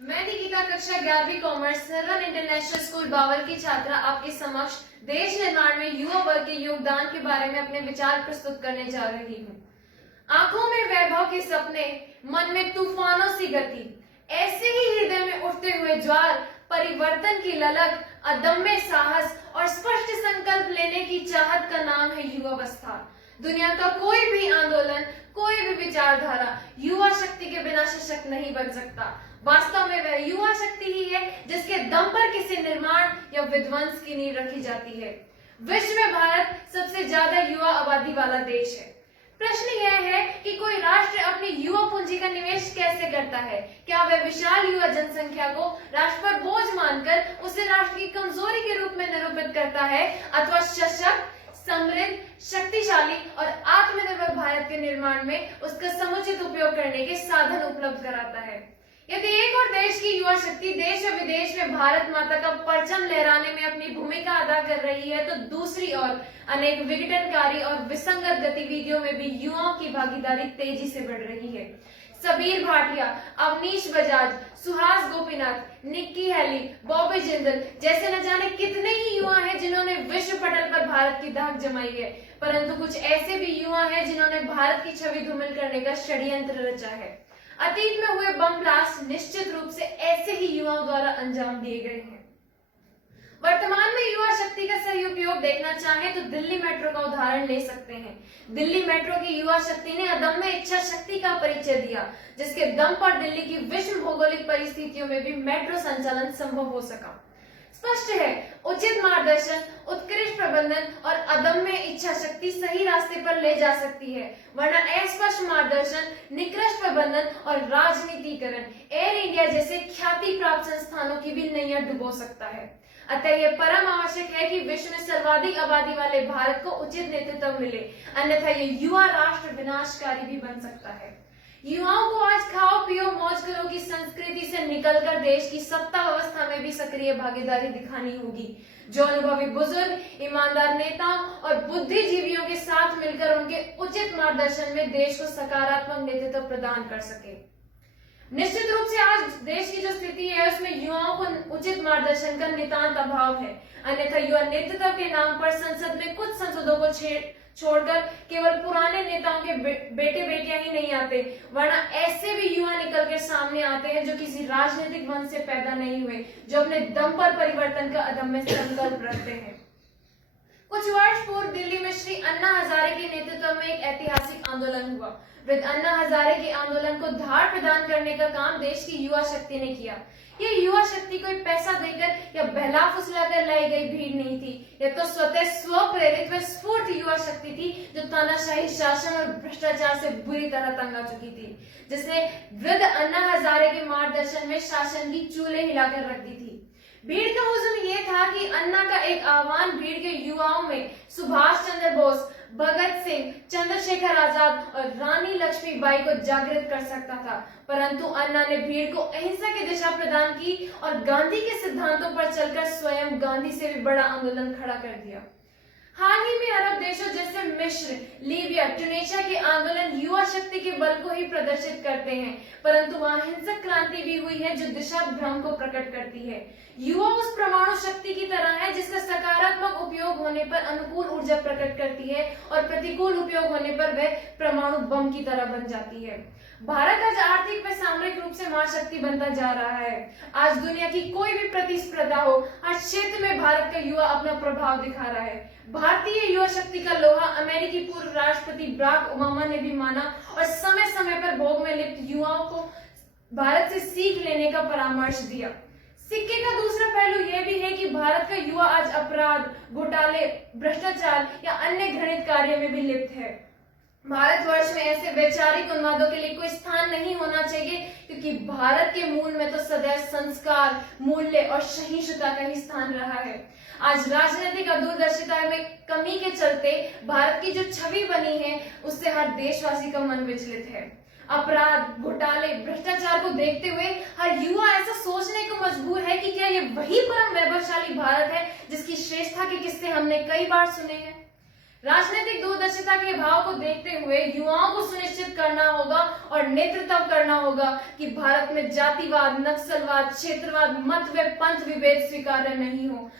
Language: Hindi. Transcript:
मैं निकिता कक्षा 11वीं कॉमर्स सरवन इंटरनेशनल स्कूल बावर की छात्रा आपके समक्ष देश निर्माण में युवा वर्ग के योगदान के बारे में अपने विचार प्रस्तुत करने जा रही हूँ। आंखों में वैभव के सपने, मन में तूफानों सी गति, ऐसे ही हृदय में उठते हुए ज्वार, परिवर्तन की ललक, अदम्य साहस और स्पष्ट संकल्प लेने की चाहत का नाम है युवावस्था। दुनिया का कोई भी आंदोलन, कोई भी विचारधारा युवा शक्ति के बिना सशक्त नहीं बन सकता। वास्तव में वह युवा शक्ति ही है जिसके दम पर किसी निर्माण या विध्वंस की नींव रखी जाती है। विश्व में भारत सबसे ज्यादा युवा आबादी वाला देश है। प्रश्न यह है कि कोई राष्ट्र अपनी युवा पूंजी का निवेश कैसे करता है? क्या वह विशाल युवा जनसंख्या को राष्ट्र पर बोझ मानकर उसे राष्ट्र की कमजोरी के रूप में निरूपित करता है, अथवा सशक्त, समृद्ध, शक्तिशाली और आत्मनिर्भर भारत के निर्माण में उसका समुचित उपयोग करने के साधन उपलब्ध कराता है? यदि एक और देश की युवा शक्ति देश और विदेश में भारत माता का परचम लहराने में अपनी भूमिका अदा कर रही है, तो दूसरी ओर अनेक विघटनकारी और विसंगत गतिविधियों में भी युवाओं की भागीदारी तेजी से बढ़ रही है। सबीर भाटिया, अवनीश बजाज, सुहास गोपीनाथ, निक्की हैली, बॉबी जिंदल जैसे न जाने कितने ही युवा हैं जिन्होंने विश्व पटल पर भारत की दाग जमाई है, परंतु कुछ ऐसे भी युवा हैं जिन्होंने भारत की छवि धूमिल करने का षड्यंत्र रचा है। अतीत में हुए बम ब्लास्ट निश्चित रूप से ऐसे ही युवाओं द्वारा अंजाम दिए गए हैं। वर्तमान में युवा शक्ति का सही उपयोग देखना चाहें तो दिल्ली मेट्रो का उदाहरण ले सकते हैं। दिल्ली मेट्रो की युवा शक्ति ने अदम्य इच्छा शक्ति का परिचय दिया, जिसके दम पर दिल्ली की विषम भौगोलिक परिस्थितियों में भी मेट्रो संचालन संभव हो सका। स्पष्ट है, उचित मार्गदर्शन, उत्कृष्ट प्रबंधन और अदम्य इच्छा शक्ति सही रास्ते पर ले जा सकती है, वरना अस्पष्ट मार्गदर्शन, निकृष्ट प्रबंधन और राजनीतिकरण एयर इंडिया जैसे ख्याति प्राप्त संस्थानों की भी नैया डुबो सकता है। अतः यह परम आवश्यक है कि विश्व में सर्वाधिक आबादी वाले भारत को उचित नेतृत्व मिले, अन्यथा यह युवा राष्ट्र विनाशकारी भी बन सकता है। युवाओं को आज खाओ पियो मौज करो की संस्कृति से निकलकर देश की सत्ता व्यवस्था में भी सक्रिय भागीदारी दिखानी होगी, जो अनुभवी बुजुर्ग, ईमानदार नेताओं और बुद्धिजीवियों के साथ मिलकर उनके उचित मार्गदर्शन में देश को सकारात्मक नेतृत्व प्रदान कर सके। निश्चित रूप से आज देश की जो स्थिति है उसमें युवाओं को उचित मार्गदर्शन का नितांत अभाव है, अन्यथा युवा नेतृत्व के नाम पर संसद में कुछ संसदों को छोड़कर केवल पुराने नेताओं के बेटे बेटियां ही नहीं आते, वरना ऐसे भी युवा निकल के सामने आते हैं जो किसी राजनीतिक वंश से पैदा नहीं हुए, जो अपने दम पर परिवर्तन का अदम्य संकल्प रखते हैं। कुछ वर्ष पूर्व दिल्ली में श्री अन्ना हजारे के नेतृत्व में एक ऐतिहासिक आंदोलन हुआ। वृद्ध अन्ना हजारे के आंदोलन को धार प्रदान करने का काम देश की युवा शक्ति ने किया। ये युवा शक्ति कोई पैसा देकर या बहला फुसलाकर लाई गई भीड़ नहीं थी, यह तो स्वतः स्व प्रेरित व स्फूर्त युवा शक्ति थी, जो तानाशाही शासन और भ्रष्टाचार से बुरी तरह तंग आ चुकी थी, जिसने वृद्ध अन्ना हजारे के मार्गदर्शन में शासन की चूल्हे हिलाकर रख दी थी। भीड़ का हुजूम ये था कि अन्ना का एक आह्वान भीड़ के युवाओं में सुभाष चंद्र बोस, भगत सिंह, चंद्रशेखर आजाद और रानी लक्ष्मीबाई को जागृत कर सकता था, परंतु अन्ना ने भीड़ को अहिंसा की दिशा प्रदान की और गांधी के सिद्धांतों पर चलकर स्वयं गांधी से भी बड़ा आंदोलन खड़ा कर दिया। हाल ही में अरब देशों जैसे मिस्र, लीबिया, ट्यूनीशिया के आंदोलन युवा शक्ति के बल को ही प्रदर्शित करते हैं, परंतु वहां हिंसक क्रांति भी हुई है जो दिशा भ्रम को प्रकट करती है। युवा उस परमाणु शक्ति की तरह है जिसका सकारात्मक उपयोग होने पर अनुकूल ऊर्जा प्रकट करती है और प्रतिकूल उपयोग होने पर वह परमाणु बम की तरह बन जाती है। भारत आज आर्थिक व सामरिक रूप से महाशक्ति बनता जा रहा है। आज दुनिया की कोई भी प्रतिस्पर्धा हो, हर क्षेत्र में भारत का युवा अपना प्रभाव दिखा रहा है। भारतीय युवा शक्ति का लोहा अमेरिकी पूर्व राष्ट्रपति बराक ओबामा ने भी माना और समय समय पर भोग में लिप्त युवाओं को भारत से सीख लेने का परामर्श दिया। सिक्के का दूसरा पहलू यह भी है कि भारत का युवा आज अपराध, घोटाले, भ्रष्टाचार या अन्य घृणित कार्य में भी लिप्त है। भारतवर्ष में ऐसे वैचारिक उन्मादों के लिए कोई स्थान नहीं होना चाहिए, क्योंकि भारत के मूल में तो सदैव संस्कार, मूल्य और सहिष्णुता का ही स्थान रहा है। आज राजनीतिक दूरदर्शिता में कमी के चलते भारत की जो छवि बनी है उससे हर देशवासी का मन विचलित है। अपराध, घोटाले, भ्रष्टाचार को देखते हुए हर युवा ऐसा सोचने को मजबूर है कि क्या ये वही परम वैभवशाली भारत है जिसकी श्रेष्ठता के किस्से हमने कई बार सुने हैं। राजनीतिक दूरदर्शिता के अभाव को देखते हुए युवाओं को सुनिश्चित करना होगा और नेतृत्व करना होगा कि भारत में जातिवाद, नक्सलवाद, क्षेत्रवाद, मत व पंथ विभेद स्वीकार्य नहीं हो।